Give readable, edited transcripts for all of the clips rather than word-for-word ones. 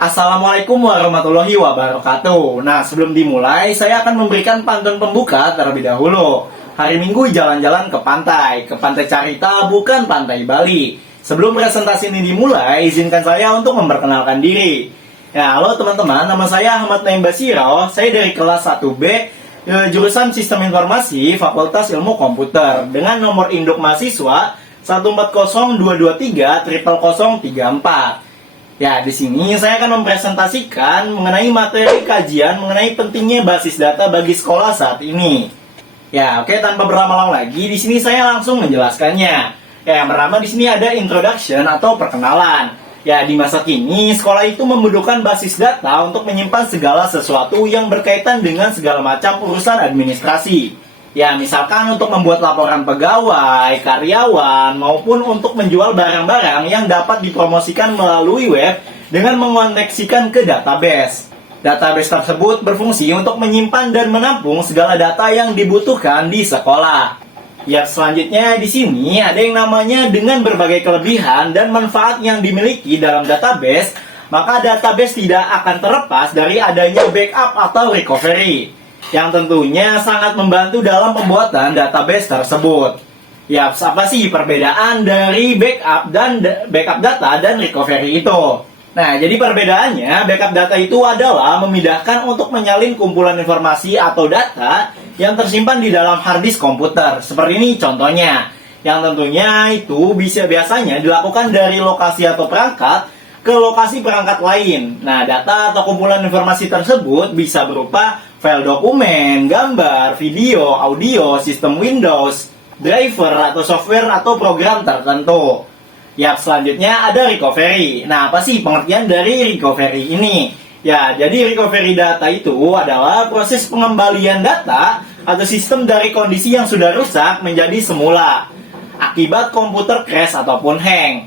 Assalamualaikum warahmatullahi wabarakatuh. Nah, sebelum dimulai, saya akan memberikan pantun pembuka terlebih dahulu. Hari Minggu jalan-jalan ke Pantai Carita, bukan Pantai Bali. Sebelum presentasi ini dimulai, izinkan saya untuk memperkenalkan diri. Ya, halo teman-teman, nama saya Ahmad Naim Basiro. Saya dari kelas 1B, jurusan Sistem Informasi, Fakultas Ilmu Komputer, dengan nomor induk mahasiswa 14022300034. Ya, di sini saya akan mempresentasikan mengenai materi kajian mengenai pentingnya basis data bagi sekolah saat ini. Ya, oke, tanpa berlama-lama lagi, di sini saya langsung menjelaskannya. Ya, yang pertama di sini ada introduction atau perkenalan. Ya, di masa kini, sekolah itu membutuhkan basis data untuk menyimpan segala sesuatu yang berkaitan dengan segala macam urusan administrasi. Ya, misalkan untuk membuat laporan pegawai, karyawan, maupun untuk menjual barang-barang yang dapat dipromosikan melalui web dengan mengoneksikan ke database. Database tersebut berfungsi untuk menyimpan dan menampung segala data yang dibutuhkan di sekolah. Ya, selanjutnya di sini ada yang namanya dengan berbagai kelebihan dan manfaat yang dimiliki dalam database, maka database tidak akan terlepas dari adanya backup atau recovery, yang tentunya sangat membantu dalam pembuatan database tersebut. Ya, apa sih perbedaan dari backup data dan recovery itu? Nah, jadi perbedaannya, backup data itu adalah memindahkan untuk menyalin kumpulan informasi atau data yang tersimpan di dalam hard disk komputer. Seperti ini contohnya. Yang tentunya itu biasanya dilakukan dari lokasi atau perangkat ke lokasi perangkat lain. Nah, data atau kumpulan informasi tersebut bisa berupa file dokumen, gambar, video, audio, sistem Windows, driver atau software atau program tertentu. Ya, selanjutnya ada recovery. Nah, apa sih pengertian dari recovery ini? Ya, jadi recovery data itu adalah proses pengembalian data atau sistem dari kondisi yang sudah rusak menjadi semula akibat komputer crash ataupun hang.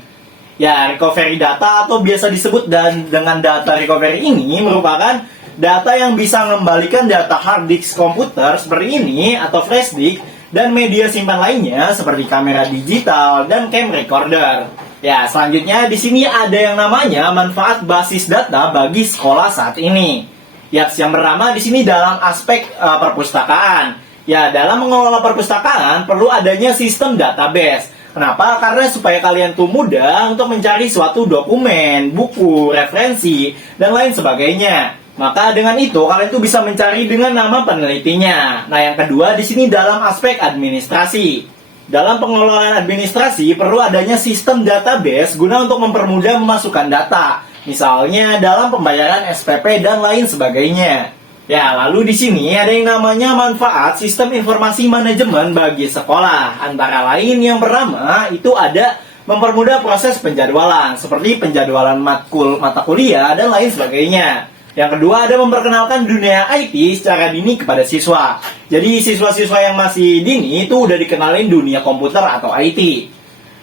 Ya, recovery data atau biasa disebut dengan data recovery ini merupakan data yang bisa mengembalikan data hard disk komputer seperti ini atau flash disk dan media simpan lainnya seperti kamera digital dan cam recorder. Ya, selanjutnya di sini ada yang namanya manfaat basis data bagi sekolah saat ini. Ya, yang pertama di sini dalam aspek perpustakaan. Ya, dalam mengelola perpustakaan perlu adanya sistem database. Kenapa? Karena supaya kalian tuh mudah untuk mencari suatu dokumen, buku, referensi, dan lain sebagainya. Maka dengan itu kalian tuh bisa mencari dengan nama penelitinya. Nah, yang kedua di sini dalam aspek administrasi. Dalam pengelolaan administrasi perlu adanya sistem database guna untuk mempermudah memasukkan data. Misalnya dalam pembayaran SPP dan lain sebagainya. Ya, lalu di sini ada yang namanya manfaat sistem informasi manajemen bagi sekolah. Antara lain yang pertama itu ada mempermudah proses penjadwalan seperti penjadwalan mata kuliah dan lain sebagainya. Yang kedua ada memperkenalkan dunia IT secara dini kepada siswa. Jadi siswa-siswa yang masih dini itu udah dikenalin dunia komputer atau IT.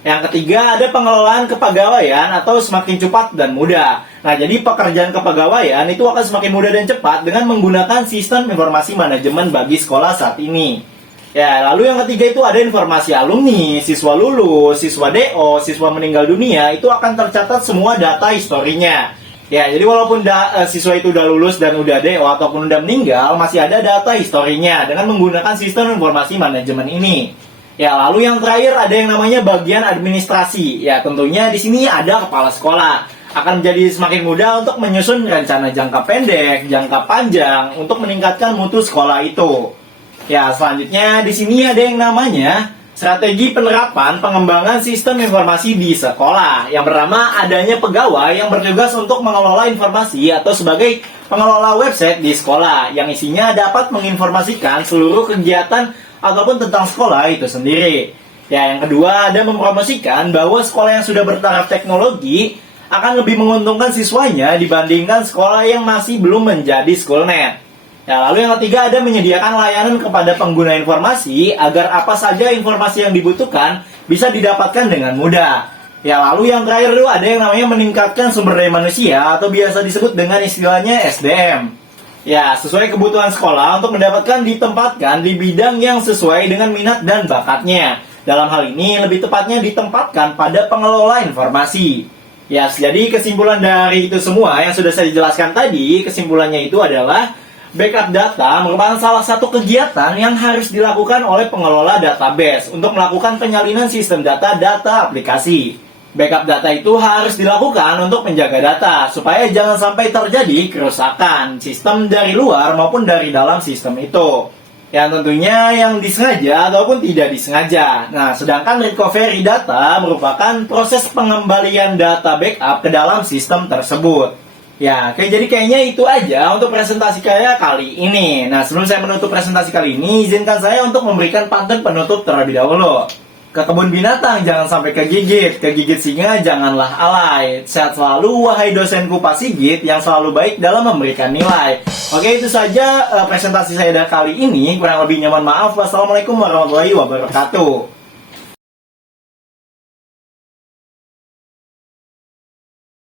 Yang ketiga ada pengelolaan kepegawaian atau semakin cepat dan mudah. Nah, jadi pekerjaan kepegawaian itu akan semakin mudah dan cepat dengan menggunakan sistem informasi manajemen bagi sekolah saat ini. Ya, lalu yang ketiga itu ada informasi alumni, siswa lulus, siswa DO, siswa meninggal dunia, itu akan tercatat semua data historinya. Ya, jadi walaupun siswa itu udah lulus dan udah DO ataupun udah meninggal, masih ada data historinya dengan menggunakan sistem informasi manajemen ini. Ya, lalu yang terakhir ada yang namanya bagian administrasi. Ya, tentunya di sini ada kepala sekolah. Akan menjadi semakin mudah untuk menyusun rencana jangka pendek, jangka panjang untuk meningkatkan mutu sekolah itu. Ya, selanjutnya di sini ada yang namanya strategi penerapan pengembangan sistem informasi di sekolah. Yang pertama adanya pegawai yang bertugas untuk mengelola informasi atau sebagai pengelola website di sekolah yang isinya dapat menginformasikan seluruh kegiatan ataupun tentang sekolah itu sendiri. Ya, yang kedua ada mempromosikan bahwa sekolah yang sudah bertaraf teknologi akan lebih menguntungkan siswanya dibandingkan sekolah yang masih belum menjadi schoolnet. Ya, lalu yang ketiga ada menyediakan layanan kepada pengguna informasi agar apa saja informasi yang dibutuhkan bisa didapatkan dengan mudah. Ya, lalu yang terakhir itu ada yang namanya meningkatkan sumber daya manusia atau biasa disebut dengan istilahnya SDM. Ya, sesuai kebutuhan sekolah untuk ditempatkan di bidang yang sesuai dengan minat dan bakatnya. Dalam hal ini lebih tepatnya ditempatkan pada pengelola informasi. Ya, jadi kesimpulan dari itu semua yang sudah saya jelaskan tadi, kesimpulannya itu adalah backup data merupakan salah satu kegiatan yang harus dilakukan oleh pengelola database untuk melakukan penyalinan sistem data aplikasi. Backup data itu harus dilakukan untuk menjaga data supaya jangan sampai terjadi kerusakan sistem dari luar maupun dari dalam sistem itu. Yang tentunya yang disengaja ataupun tidak disengaja. Nah, sedangkan recovery data merupakan proses pengembalian data backup ke dalam sistem tersebut. Ya, jadi kayaknya itu aja untuk presentasi saya kali ini. Nah, sebelum saya menutup presentasi kali ini, izinkan saya untuk memberikan pantun penutup terlebih dahulu. Ke kebun binatang jangan sampai kegigit singa janganlah alay. Sehat selalu wahai dosenku Pak Sigit yang selalu baik dalam memberikan nilai. Oke, itu saja presentasi saya dari kali ini. Kurang lebihnya mohon maaf. Wassalamualaikum warahmatullahi wabarakatuh.